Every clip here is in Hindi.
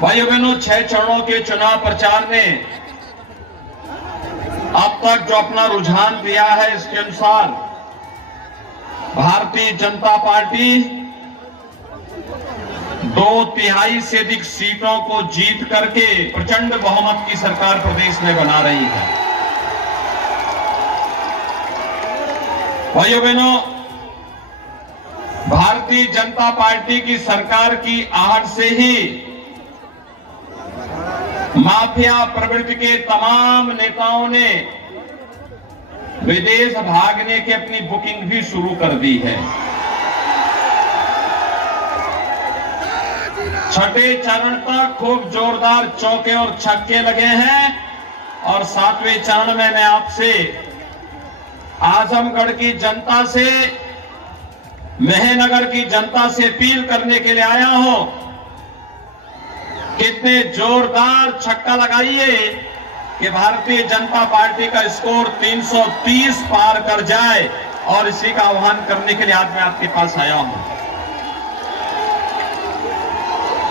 भाइयों बहनों, 6 चरणों के चुनाव प्रचार ने अब तक जो अपना रुझान दिया है, इसके अनुसार भारतीय जनता पार्टी 2/3 से अधिक सीटों को जीत करके प्रचंड बहुमत की सरकार प्रदेश में बना रही है। भाइयों बहनों, भारतीय जनता पार्टी की सरकार की आहट से ही माफिया प्रवृत्ति के तमाम नेताओं ने विदेश भागने की अपनी बुकिंग भी शुरू कर दी है। 6ठे चरण तक खूब जोरदार चौके और छक्के लगे हैं और 7वें चरण में मैं आपसे आजमगढ़ की जनता से, मेहनगर की जनता से अपील करने के लिए आया हूं। कितने जोरदार छक्का लगाइए कि भारतीय जनता पार्टी का स्कोर 330 पार कर जाए, और इसी का आह्वान करने के लिए आज मैं आपके पास आया हूं।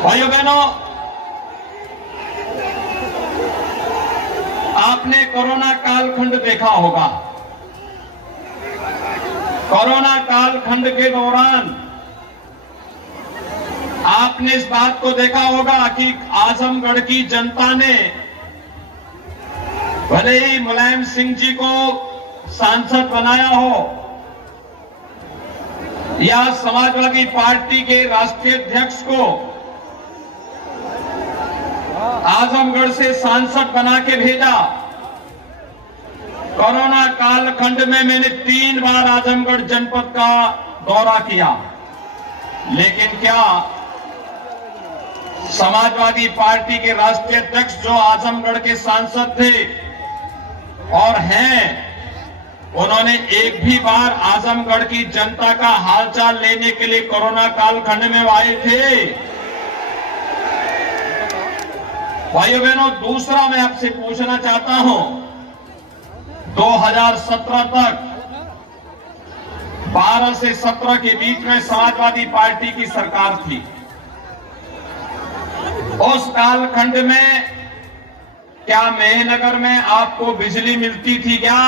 भाइयों बहनों, आपने कोरोना कालखंड देखा होगा। कोरोना कालखंड के दौरान आपने इस बात को देखा होगा कि आजमगढ़ की जनता ने भले ही मुलायम सिंह जी को सांसद बनाया हो या समाजवादी पार्टी के राष्ट्रीय अध्यक्ष को आजमगढ़ से सांसद बना के भेजा। कोरोना कालखंड में मैंने 3 बार आजमगढ़ जनपद का दौरा किया, लेकिन क्या समाजवादी पार्टी के राष्ट्रीय अध्यक्ष जो आजमगढ़ के सांसद थे और हैं, उन्होंने एक भी बार आजमगढ़ की जनता का हालचाल लेने के लिए कोरोना कालखंड में आए थे? भाइयों बहनों, दूसरा मैं आपसे पूछना चाहता हूं, 2017 तक 12 से 17 के बीच में समाजवादी पार्टी की सरकार थी। उस कालखंड में क्या मेहनगर में आपको बिजली मिलती थी क्या?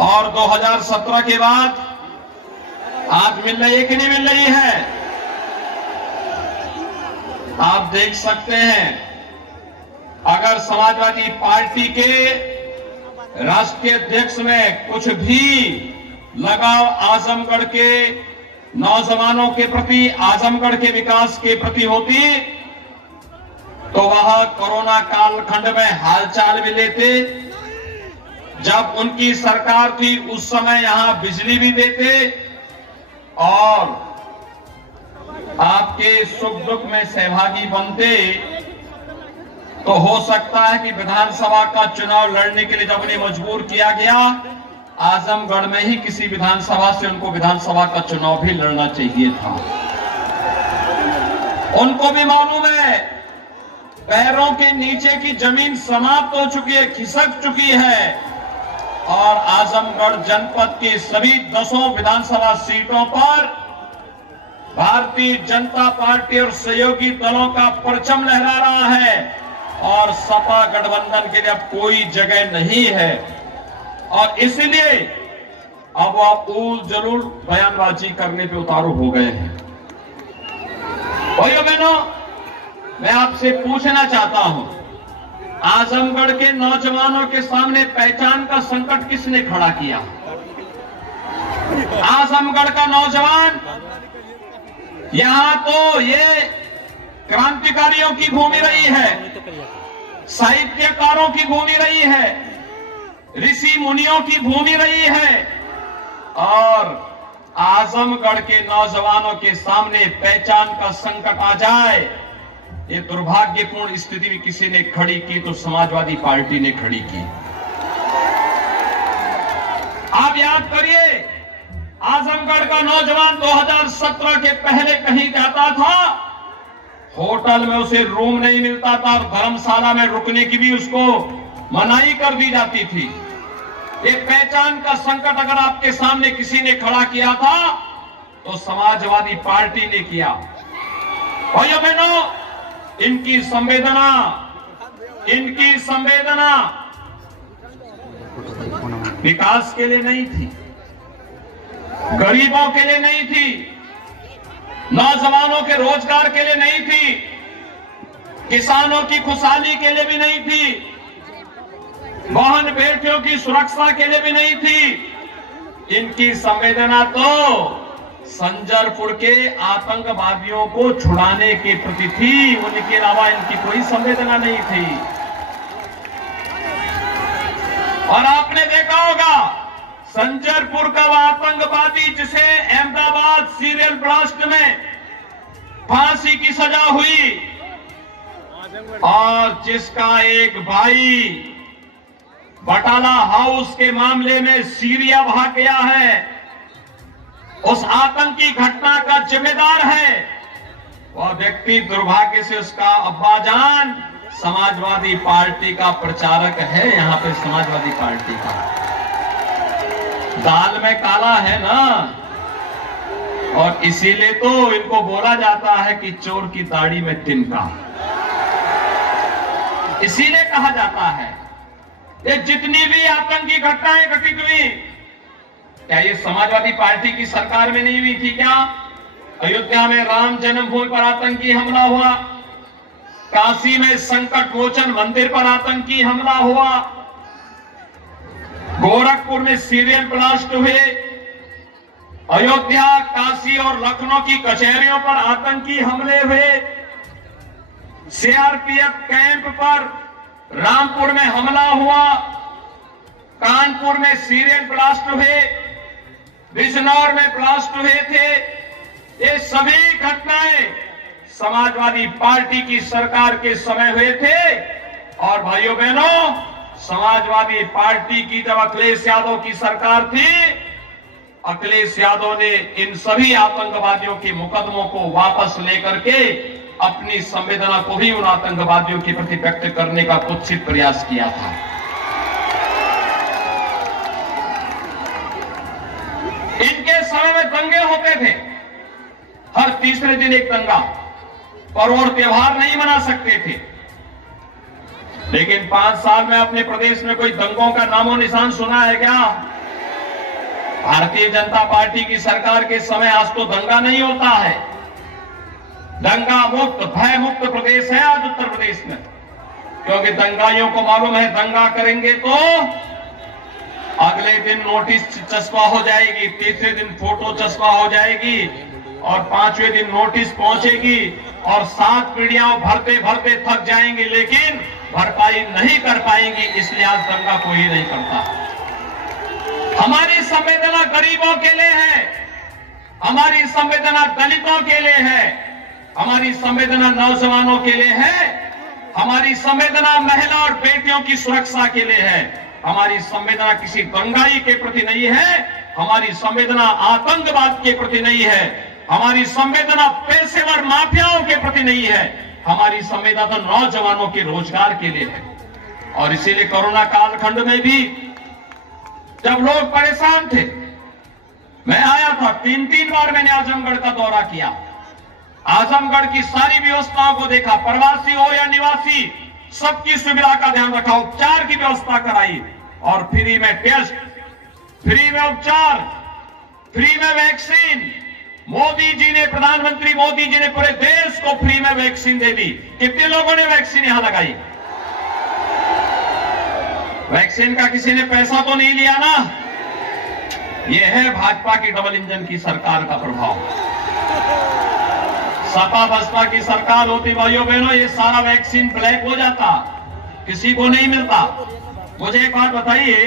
और 2017 के बाद आज मिल रही है कि नहीं मिल रही है? आप देख सकते हैं, अगर समाजवादी पार्टी के राष्ट्रीय अध्यक्ष में कुछ भी लगाव आजमगढ़ के नौजवानों के प्रति, आजमगढ़ के विकास के प्रति होती, तो वह कोरोना कालखंड में हालचाल भी लेते। जब उनकी सरकार थी उस समय यहां बिजली भी देते और आपके सुख दुख में सहभागी बनते। तो हो सकता है कि विधानसभा का चुनाव लड़ने के लिए जब उन्हें मजबूर किया गया, आजमगढ़ में ही किसी विधानसभा से उनको विधानसभा का चुनाव भी लड़ना चाहिए था। उनको भी मालूम है पैरों के नीचे की जमीन समाप्त हो चुकी है, खिसक चुकी है, और आजमगढ़ जनपद की सभी 10 विधानसभा सीटों पर भारतीय जनता पार्टी और सहयोगी दलों का परचम लहरा रहा है और सपा गठबंधन के लिए अब कोई जगह नहीं है। और इसलिए अब आप जरूर बयानबाजी करने पे उतारू हो गए हैं। भाइयों बहनों, मैं आपसे पूछना चाहता हूं, आजमगढ़ के नौजवानों के सामने पहचान का संकट किसने खड़ा किया? आजमगढ़ का नौजवान, यहां तो ये क्रांतिकारियों की भूमि रही है, साहित्यकारों की भूमि रही है, ऋषि मुनियों की भूमि रही है, और आजमगढ़ के नौजवानों के सामने पहचान का संकट आ जाए, ये दुर्भाग्यपूर्ण स्थिति भी किसी ने खड़ी की तो समाजवादी पार्टी ने खड़ी की। आप याद करिए, आजमगढ़ का नौजवान 2017 के पहले कहीं जाता था, होटल में उसे रूम नहीं मिलता था और धर्मशाला में रुकने की भी उसको मनाही कर दी जाती थी। ये पहचान का संकट अगर आपके सामने किसी ने खड़ा किया था तो समाजवादी पार्टी ने किया। भाइयों बहनों, इनकी संवेदना विकास के लिए नहीं थी, गरीबों के लिए नहीं थी, नौजवानों के रोजगार के लिए नहीं थी, किसानों की खुशहाली के लिए भी नहीं थी, बहन बेटियों की सुरक्षा के लिए भी नहीं थी। इनकी संवेदना तो संजरपुर के आतंकवादियों को छुड़ाने के प्रति थी, उनके अलावा इनकी कोई संवेदना नहीं थी। और आपने देखा होगा संजरपुर का वह आतंकवादी जिसे अहमदाबाद सीरियल ब्लास्ट में फांसी की सजा हुई और जिसका एक भाई बटाला हाउस के मामले में सीरिया भाग गया है, उस आतंकी घटना का जिम्मेदार है वह व्यक्ति, दुर्भाग्य से उसका अब्बाजान समाजवादी पार्टी का प्रचारक है। यहां पे समाजवादी पार्टी का दाल में काला है ना, और इसीलिए तो इनको बोला जाता है कि चोर की दाढ़ी में तिनका, इसीलिए कहा जाता है। ये जितनी भी आतंकी घटनाएं घटित हुई, क्या ये समाजवादी पार्टी की सरकार में नहीं हुई थी क्या? अयोध्या में राम जन्मभूमि पर आतंकी हमला हुआ, काशी में संकट मोचन मंदिर पर आतंकी हमला हुआ, गोरखपुर में सीरियल ब्लास्ट हुए, अयोध्या, काशी और लखनऊ की कचहरियों पर आतंकी हमले हुए, सीआरपीएफ कैंप पर रामपुर में हमला हुआ, कानपुर में सीरियल ब्लास्ट हुए, बिजनौर में ब्लास्ट हुए थे। ये सभी घटनाएं समाजवादी पार्टी की सरकार के समय हुए थे। और भाइयों बहनों, समाजवादी पार्टी की जब अखिलेश यादव की सरकार थी, अखिलेश यादव ने इन सभी आतंकवादियों के मुकदमों को वापस लेकर के अपनी संवेदना को भी उन आतंकवादियों के प्रति व्यक्त करने का कुत्सित प्रयास किया था। इनके समय में दंगे होते थे, हर तीसरे दिन एक दंगा, पर्व और त्योहार नहीं मना सकते थे। लेकिन 5 साल में अपने प्रदेश में कोई दंगों का नामो निशान सुना है क्या? भारतीय जनता पार्टी की सरकार के समय आज तो दंगा नहीं होता है। दंगा मुक्त, भय मुक्त प्रदेश है आज उत्तर प्रदेश में, क्योंकि दंगाइयों को मालूम है दंगा करेंगे तो अगले दिन नोटिस चस्पा हो जाएगी, तीसरे दिन फोटो चस्पा हो जाएगी और 5वें दिन नोटिस पहुंचेगी और 7 पीढ़ियां भरते भरते थक जाएंगी, लेकिन भरपाई नहीं कर पाएंगी। इसलिए आज दंगा कोई नहीं करता। हमारी संवेदना गरीबों के लिए है, हमारी संवेदना दलितों के लिए है, हमारी संवेदना नौजवानों के लिए है, हमारी संवेदना महिला और बेटियों की सुरक्षा के लिए है, हमारी संवेदना किसी दंगाई के प्रति नहीं है, हमारी संवेदना आतंकवाद के प्रति नहीं है, हमारी संवेदना पेशेवर माफियाओं के प्रति नहीं है, हमारी संवेदना तो नौजवानों के रोजगार के लिए है। और इसीलिए कोरोना कालखंड में भी जब लोग परेशान थे, मैं आया था, 3 बार मैंने आजमगढ़ का दौरा किया, आजमगढ़ की सारी व्यवस्थाओं को देखा, प्रवासी हो या निवासी सबकी सुविधा का ध्यान रखा, उपचार की व्यवस्था कराई और फ्री में टेस्ट, फ्री में उपचार, फ्री में वैक्सीन। मोदी जी ने, प्रधानमंत्री मोदी जी ने पूरे देश को फ्री में वैक्सीन दे दी। कितने लोगों ने वैक्सीन यहां लगाई? वैक्सीन का किसी ने पैसा तो नहीं लिया ना? यह है भाजपा की डबल इंजन की सरकार का प्रभाव। सपा बसपा की सरकार होती भाइयों बहनों, ये सारा वैक्सीन ब्लैक हो जाता, किसी को नहीं मिलता। मुझे एक बात बताइए,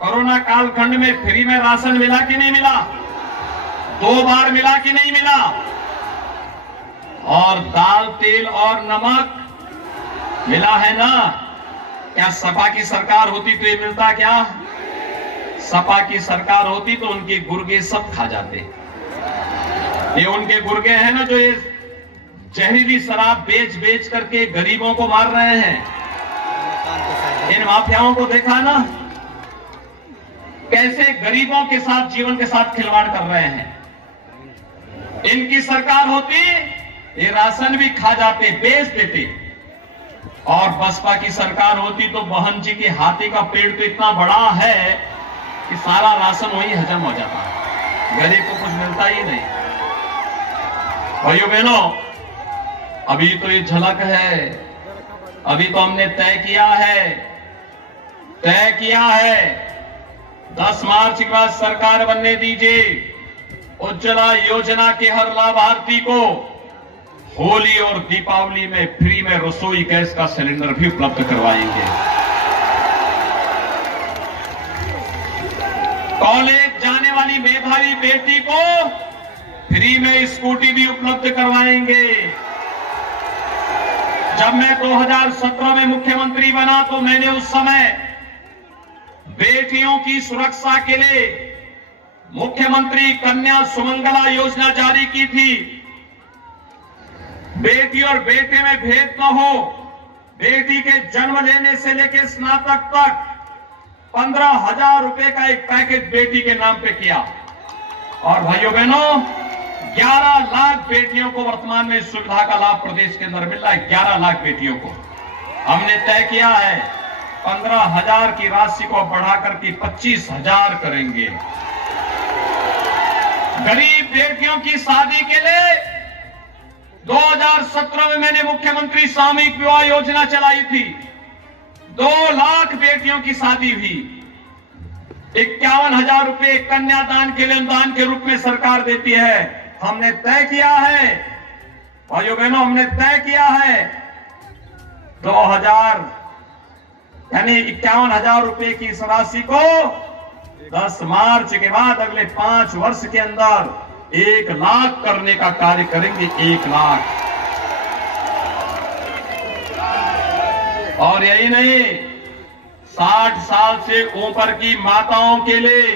कोरोना कालखंड में फ्री में राशन मिला कि नहीं मिला? 2 बार मिला कि नहीं मिला? और दाल, तेल और नमक मिला है ना? क्या सपा की सरकार होती तो ये मिलता क्या? सपा की सरकार होती तो उनके गुर्गे सब खा जाते। ये उनके गुर्गे हैं ना, जो ये जहरीली शराब बेच बेच करके गरीबों को मार रहे हैं। इन माफियाओं को देखा ना कैसे गरीबों के साथ, जीवन के साथ खिलवाड़ कर रहे हैं। इनकी सरकार होती ये राशन भी खा जाते, बेच देते। और बसपा की सरकार होती तो बहन जी के हाथी का पेड़ तो इतना बड़ा है कि सारा राशन वही हजम हो जाता है, गरीब को कुछ मिलता ही नहीं। भाइयों बहनों, अभी तो ये झलक है, अभी तो हमने तय किया है 10 मार्च के बाद सरकार बनने दीजिए। उज्ज्वला योजना के हर लाभार्थी को होली और दीपावली में फ्री में रसोई गैस का सिलेंडर भी उपलब्ध करवाएंगे। कॉलेज जाने वाली मेधावी बेटी को फ्री में स्कूटी भी उपलब्ध करवाएंगे। जब मैं 2017 में मुख्यमंत्री बना तो मैंने उस समय बेटियों की सुरक्षा के लिए मुख्यमंत्री कन्या सुमंगला योजना जारी की थी। बेटी और बेटे में भेद न हो, बेटी के जन्म लेने से लेकर स्नातक तक 15,000 रुपए का एक पैकेज बेटी के नाम पे किया। और भाइयों बहनों, 11 लाख बेटियों को वर्तमान में सुविधा का लाभ प्रदेश के अंदर मिल रहा है। 11 लाख बेटियों को हमने तय किया है 15,000 की राशि को बढ़ाकर के 25,000 करेंगे। गरीब बेटियों की शादी के लिए 2017 में मैंने मुख्यमंत्री सामूहिक विवाह योजना चलाई थी। 2 लाख बेटियों की शादी हुई। 51,000 रुपए कन्यादान के लिए अनुदान के रूप में सरकार देती है। हमने तय किया है भाइयों बहनों, हमने तय किया है 2000 यानी 51,000 रुपए की इस राशि को 10 मार्च के बाद अगले 5 वर्ष के अंदर 1 लाख करने का कार्य करेंगे। 1 लाख। और यही नहीं, 60 साल से ऊपर की माताओं के लिए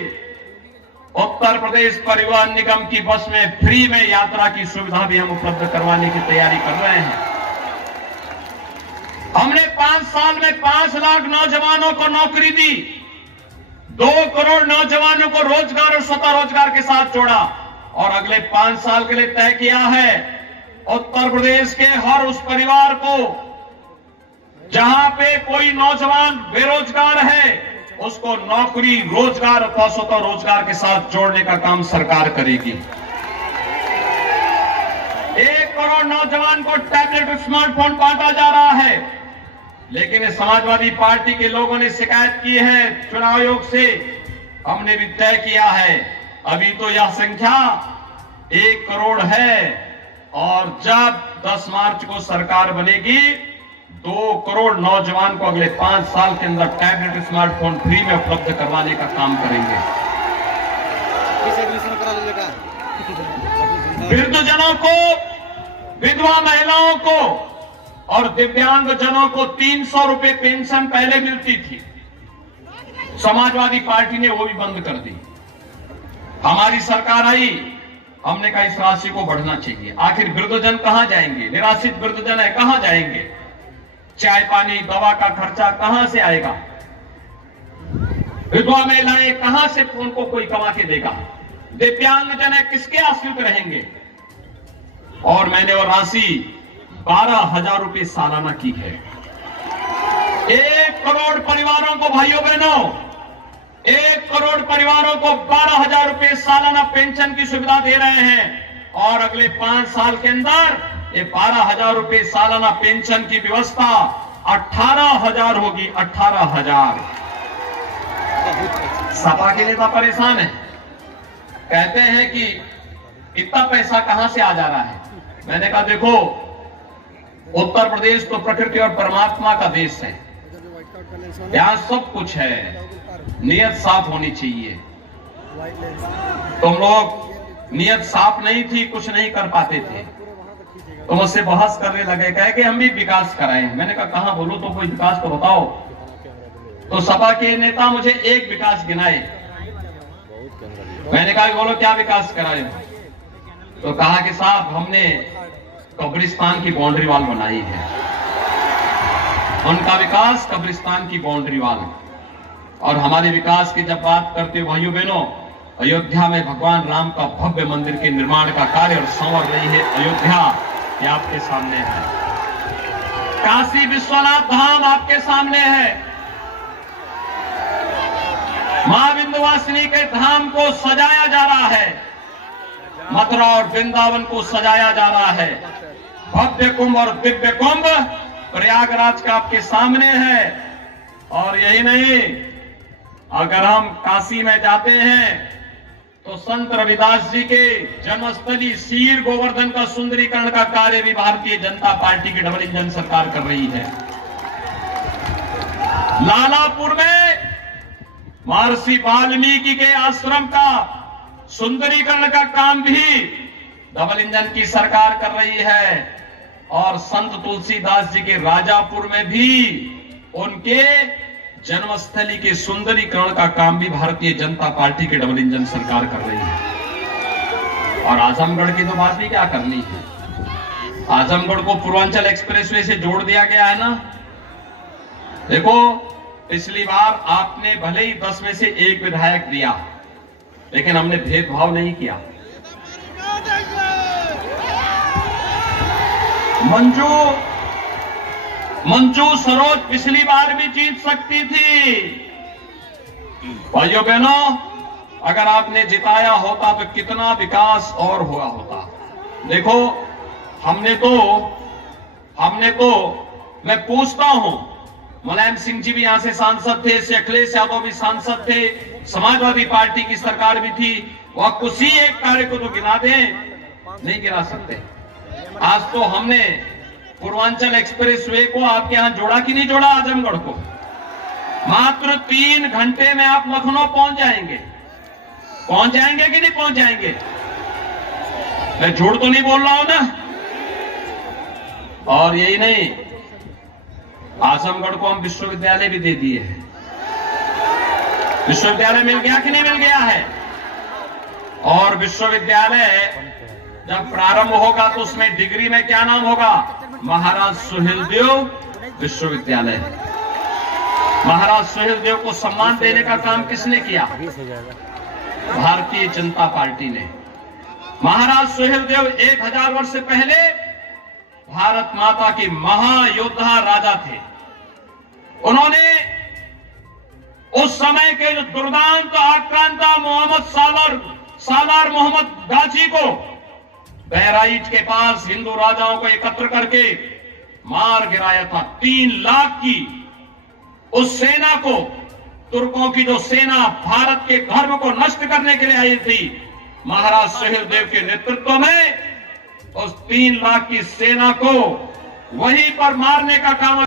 उत्तर प्रदेश परिवहन निगम की बस में फ्री में यात्रा की सुविधा भी हम उपलब्ध करवाने की तैयारी कर रहे हैं। हमने 5 साल में 5 लाख नौजवानों को नौकरी दी। 2 करोड़ नौजवानों को रोजगार और स्वतः रोजगार के साथ जोड़ा। और अगले 5 साल के लिए तय किया है उत्तर प्रदेश के हर उस परिवार को जहां पे कोई नौजवान बेरोजगार है उसको नौकरी, रोजगार अथवा स्वतः रोजगार के साथ जोड़ने का काम सरकार करेगी। 1 करोड़ नौजवान को टैबलेट और स्मार्टफोन बांटा जा रहा है। लेकिन समाजवादी पार्टी के लोगों ने शिकायत की है चुनाव आयोग से। हमने भी तय किया है अभी तो यह संख्या 1 करोड़ है और जब 10 मार्च को सरकार बनेगी 2 करोड़ नौजवान को अगले 5 साल के अंदर टैबलेट स्मार्टफोन फ्री में उपलब्ध करवाने का काम करेंगे। वृद्धजनों को, विधवा महिलाओं को और दिव्यांग जनों को 300 रुपए पेंशन पहले मिलती थी, समाजवादी पार्टी ने वो भी बंद कर दी। हमारी सरकार आई, हमने कहा इस राशि को बढ़ना चाहिए। आखिर वृद्धजन कहां जाएंगे? निराश्रित वृद्धजन है, कहां जाएंगे? चाय पानी दवा का खर्चा कहां से आएगा? विधवा महिलाएं कहां से उनको कोई कमा के देगा? दिव्यांग जन है, किसके आश्रित रहेंगे? और मैंने वो राशि 12,000 रुपए सालाना की है। 1 करोड़ परिवारों को, भाइयों बहनों, 1 करोड़ परिवारों को 12,000 रुपए सालाना पेंशन की सुविधा दे रहे हैं। और अगले 5 साल के अंदर ये 12,000 रुपए सालाना पेंशन की व्यवस्था 18,000 होगी। 18,000। सपा के नेता परेशान है, कहते हैं कि इतना पैसा कहां से आ जा रहा है। मैंने कहा देखो, उत्तर प्रदेश तो प्रकृति और परमात्मा का देश है, यहां सब कुछ है, नियत साफ होनी चाहिए। तुम लोग नियत साफ नहीं थी, कुछ नहीं कर पाते थे, तो मुझसे बहस करने लगे, कहे कि हम भी विकास कराए। मैंने कहा कहां, बोलो तो कोई विकास तो बताओ। तो सपा के नेता मुझे एक विकास गिनाए। मैंने कहा बोलो क्या विकास कराए? तो कहा कि साहब हमने कब्रिस्तान की बाउंड्री वॉल बनाई है। उनका विकास कब्रिस्तान की बाउंड्री वॉल। और हमारे विकास की जब बात करते हो भाइयों बहनों, अयोध्या में भगवान राम का भव्य मंदिर के निर्माण का कार्य और संवर रही है अयोध्या। ये आपके सामने है। काशी विश्वनाथ धाम आपके सामने है। मां विंध्यवासिनी के धाम को सजाया जा रहा है। मथुरा और वृंदावन को सजाया जा रहा है। भव्य कुंभ और दिव्य कुंभ प्रयागराज का आपके सामने है। और यही नहीं, अगर हम काशी में जाते हैं तो संत रविदास जी के जन्मस्थली सीर गोवर्धन का सुंदरीकरण का कार्य भी भारतीय जनता पार्टी की डबल इंजन सरकार कर रही है। लालापुर में महर्षि वाल्मीकि के आश्रम का सुंदरीकरण का काम भी डबल इंजन की सरकार कर रही है। और संत तुलसीदास जी के राजापुर में भी उनके जन्मस्थली के सुंदरीकरण का काम भी भारतीय जनता पार्टी की डबल इंजन सरकार कर रही है। और आजमगढ़ की तो बात भी क्या करनी है। आजमगढ़ को पूर्वांचल एक्सप्रेसवे से जोड़ दिया गया है ना। देखो, पिछली बार आपने भले ही 10 में से 1 विधायक दिया, लेकिन हमने भेदभाव नहीं किया। मंजू सरोज पिछली बार भी जीत सकती थी। भाइयों बहनों, अगर आपने जिताया होता तो कितना विकास और हुआ होता। देखो, हमने तो मैं पूछता हूं, मुलायम सिंह जी भी यहां से सांसद थे, श्री अखिलेश यादव भी सांसद थे, समाजवादी पार्टी की सरकार भी थी। वह किसी एक कार्य को तो गिना दें, नहीं गिना सकते। आज तो हमने पूर्वांचल एक्सप्रेसवे को आपके यहां जोड़ा कि नहीं जोड़ा। आजमगढ़ को मात्र 3 घंटे में आप लखनऊ पहुंच जाएंगे। पहुंच जाएंगे कि नहीं पहुंच जाएंगे? मैं झूठ तो नहीं बोल रहा हूं ना। और यही नहीं, आजमगढ़ को हम विश्वविद्यालय भी दे दिए हैं। विश्वविद्यालय मिल गया कि नहीं मिल गया है? और विश्वविद्यालय जब प्रारंभ होगा तो उसमें डिग्री में क्या नाम होगा? महाराज सुहेलदेव विश्वविद्यालय। महाराज सुहेलदेव को सम्मान देने का काम किसने किया? भारतीय जनता पार्टी ने। महाराज सुहेलदेव 1000 वर्ष से पहले भारत माता के महायोद्धा राजा थे। उन्होंने उस समय के जो दुर्दांत आक्रांता सालार मोहम्मद गाजी को बहराइच के पास हिंदू राजाओं को एकत्र करके मार गिराया था। 3 लाख की उस सेना को, तुर्कों की जो सेना भारत के धर्म को नष्ट करने के लिए आई थी, महाराज सुहेलदेव के नेतृत्व में उस 3 लाख की सेना को वहीं पर मारने का काम